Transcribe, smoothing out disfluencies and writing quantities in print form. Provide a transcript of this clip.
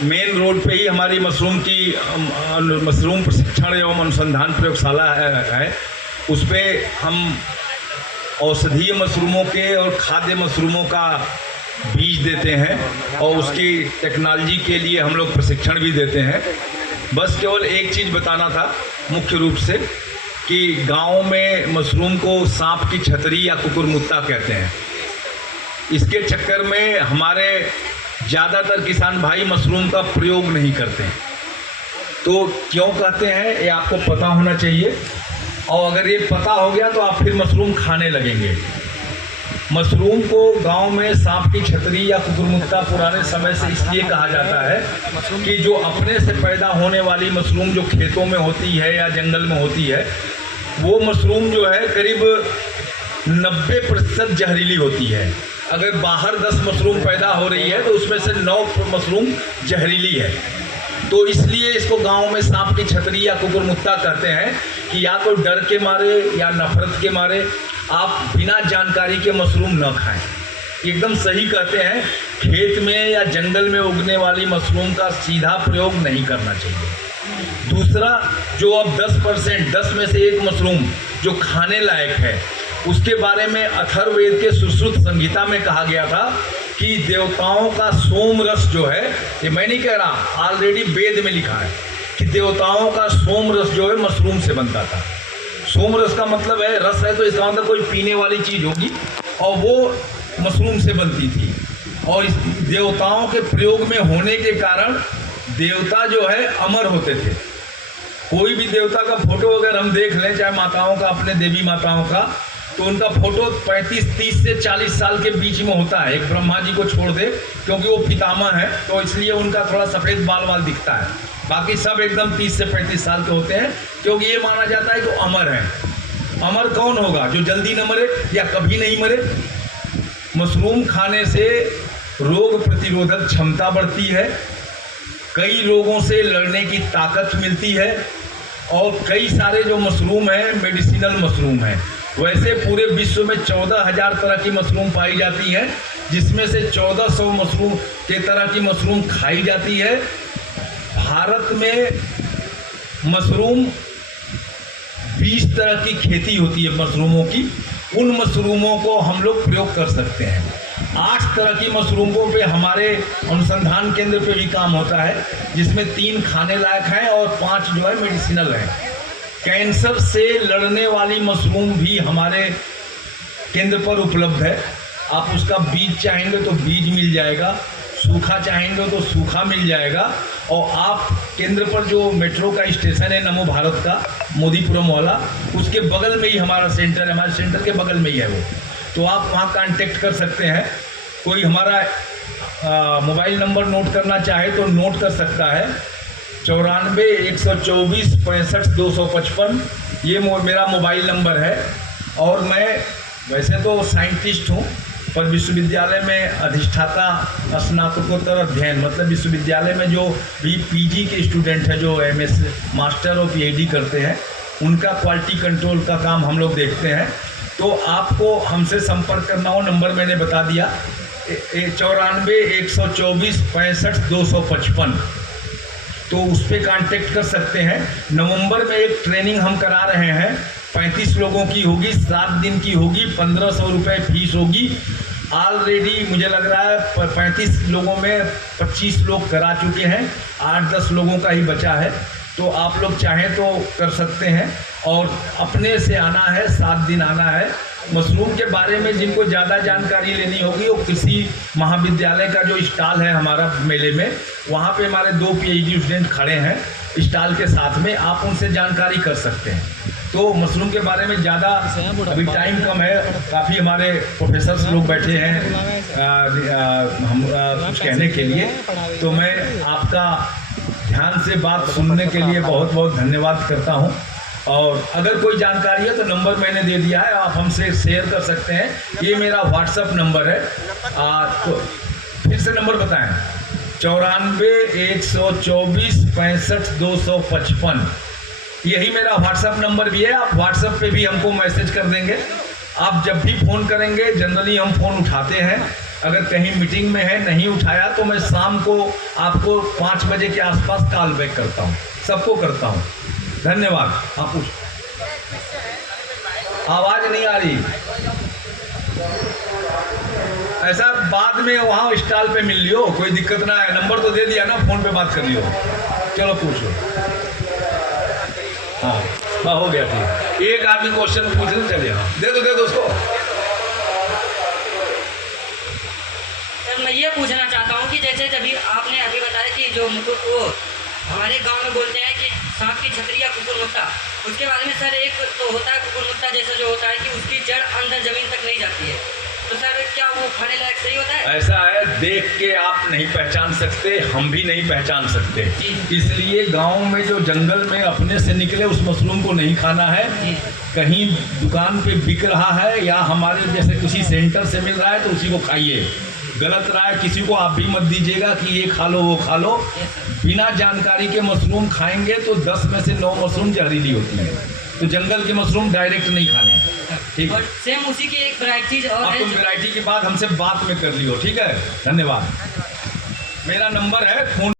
Main road पे ही हमारी mushroom प्रशिक्षण एवं अनुसंधान प्रयोगशाला है। उस पर हम औषधीय मशरूमों के और खाद्य मशरूमों का बीज देते हैं और उसकी टेक्नोलॉजी के लिए हम लोग प्रशिक्षण भी देते हैं। बस केवल एक चीज़ बताना था मुख्य रूप से कि गांव में मशरूम को सांप की छतरी या कुकुरमुत्ता कहते हैं। इसके चक्कर में हमारे ज़्यादातर किसान भाई मशरूम का प्रयोग नहीं करते हैं। तो क्यों कहते हैं ये आपको पता होना चाहिए, और अगर ये पता हो गया तो आप फिर मशरूम खाने लगेंगे। मशरूम को गांव में सांप की छतरी या कुकुरमुत्ता पुराने समय से इसलिए कहा जाता है कि जो अपने से पैदा होने वाली मशरूम जो खेतों में होती है या जंगल में होती है, वो मशरूम जो है करीब 90% जहरीली होती है। अगर बाहर 10 मशरूम पैदा हो रही है तो उसमें से 9 मशरूम जहरीली है। तो इसलिए इसको गांव में सांप की छतरी या कुकुरमुत्ता कहते हैं कि या तो डर के मारे या नफरत के मारे आप बिना जानकारी के मशरूम न खाएं। एकदम सही कहते हैं, खेत में या जंगल में उगने वाली मशरूम का सीधा प्रयोग नहीं करना चाहिए। दूसरा, जो अब 10% 10 में से एक मशरूम जो खाने लायक है, उसके बारे में अथर्ववेद के सुश्रुत संहिता में कहा गया था कि देवताओं का सोम रस जो है, ये मैं नहीं कह रहा, ऑलरेडी वेद में लिखा है कि देवताओं का सोम रस जो है मशरूम से बनता था। सोम रस का मतलब है, रस है तो इसका मतलब कोई पीने वाली चीज़ होगी, और वो मशरूम से बनती थी। और इस देवताओं के प्रयोग में होने के कारण देवता जो है अमर होते थे। कोई भी देवता का फोटो अगर हम देख लें, चाहे माताओं का, अपने देवी माताओं का, तो उनका फोटो 35-30 से 40 साल के बीच में होता है, एक ब्रह्मा जी को छोड़ दे, क्योंकि वो पितामह है तो इसलिए उनका थोड़ा सफ़ेद बाल दिखता है। बाकी सब एकदम 30 से 35 साल के होते हैं, क्योंकि ये माना जाता है कि अमर है। अमर कौन होगा? जो जल्दी न मरे या कभी नहीं मरे। मशरूम खाने से रोग प्रतिरोधक क्षमता बढ़ती है, कई रोगों से लड़ने की ताकत मिलती है, और कई सारे जो मशरूम हैं मेडिसिनल मशरूम हैं। वैसे पूरे विश्व में 14,000 तरह की मशरूम पाई जाती है, जिसमें से 1400 मशरूम के तरह की मशरूम खाई जाती है। भारत में मशरूम 20 तरह की खेती होती है मशरूमों की। उन मशरूमों को हम लोग प्रयोग कर सकते हैं। 8 तरह की मशरूमों पे हमारे अनुसंधान केंद्र पे भी काम होता है, जिसमें 3 खाने लायक हैं और 5 जो है मेडिसिनल हैं। कैंसर से लड़ने वाली मशरूम भी हमारे केंद्र पर उपलब्ध है। आप उसका बीज चाहेंगे तो बीज मिल जाएगा, सूखा चाहेंगे तो सूखा मिल जाएगा। और आप केंद्र पर जो मेट्रो का स्टेशन है नमो भारत का, मोदीपुरम वाला, उसके बगल में ही हमारा सेंटर है। हमारे सेंटर के बगल में ही है वो, तो आप वहाँ कांटेक्ट कर सकते हैं। कोई हमारा मोबाइल नंबर नोट करना चाहे तो नोट कर सकता है, 94 124 65 255, ये मेरा मोबाइल नंबर है। और मैं वैसे तो साइंटिस्ट हूँ, पर विश्वविद्यालय में अधिष्ठाता स्नातकोत्तर अध्ययन, मतलब विश्वविद्यालय में जो भी पीजी के स्टूडेंट हैं, जो एमएस मास्टर और पीएचडी करते हैं, उनका क्वालिटी कंट्रोल का काम हम लोग देखते हैं। तो आपको हमसे संपर्क करना हो, नंबर मैंने बता दिया, 94 124 65 255, तो उस पर कांटेक्ट कर सकते हैं। नवंबर में एक ट्रेनिंग हम करा रहे हैं, 35 लोगों की होगी, 7 दिन की होगी, 1500 रुपये फीस होगी। ऑलरेडी मुझे लग रहा है 35 लोगों में 25 लोग करा चुके हैं, 8-10 लोगों का ही बचा है। तो आप लोग चाहें तो कर सकते हैं, और अपने से आना है, 7 दिन आना है। मशरूम के बारे में जिनको ज़्यादा जानकारी लेनी होगी, वो कृषि महाविद्यालय का जो स्टॉल है हमारा मेले में, वहाँ पे हमारे 2 पीएचडी स्टूडेंट खड़े हैं स्टॉल के साथ में, आप उनसे जानकारी कर सकते हैं। तो मशरूम के बारे में ज़्यादा अभी टाइम कम है, काफ़ी हमारे प्रोफेसर्स लोग बैठे हैं हम कुछ कहने के लिए, तो मैं आपका ध्यान से बात सुनने के लिए बहुत बहुत धन्यवाद करता हूँ। और अगर कोई जानकारी है तो नंबर मैंने दे दिया है, आप हमसे शेयर कर सकते हैं। ये मेरा व्हाट्सअप नंबर है। तो फिर से नंबर बताएं, 94 124 65 255, यही मेरा व्हाट्सअप नंबर भी है। आप व्हाट्सएप पे भी हमको मैसेज कर देंगे। आप जब भी फ़ोन करेंगे, जनरली हम फ़ोन उठाते हैं, अगर कहीं मीटिंग में है नहीं उठाया तो मैं शाम को आपको 5 बजे के आसपास कॉल बैक करता हूँ, सबको करता हूँ। धन्यवाद। आप पूछ, आवाज नहीं आ रही। ऐसा बाद में वहाँ स्टॉल पे मिल लियो, कोई दिक्कत ना है, नंबर तो दे दिया ना, फोन पे बात कर लियो। चलो पूछ लो। हाँ हाँ हो गया, ठीक। एक आदमी क्वेश्चन पूछ ले, चलिए। हाँ दे दो उसको। सर मैं ये पूछना चाहता हूँ कि जैसे जब आपने अभी बताया कि जो मुकुट वो हमारे गांव में बोलते हैं कि सांप की छतरी या कुकुर मुत्ता, उसके बारे में सर एक तो होता है कुकुर मुत्ता जैसा जो होता है कि उसकी जड़ अंदर जमीन तक नहीं जाती है, तो सर क्या वो खाने लायक सही होता है? ऐसा है, देख के आप नहीं पहचान सकते, हम भी नहीं पहचान सकते, इसलिए गांव में जो जंगल में अपने से निकले उस मशरूम को नहीं खाना है। कहीं दुकान पे बिक रहा है या हमारे जैसे किसी सेंटर से मिल रहा है तो उसी को खाइए। गलत राय किसी को आप भी मत दीजिएगा कि ये खा लो वो खा लो। बिना जानकारी के मशरूम खाएंगे तो 10 में से 9 मशरूम जहरीली होती है, तो जंगल के मशरूम डायरेक्ट नहीं खाने हैं, ठीक है? सेम उसी की एक वैरायटी और आप तुम वैरायटी की बात हमसे बात में कर लियो, ठीक है? धन्यवाद। मेरा नंबर है, फोन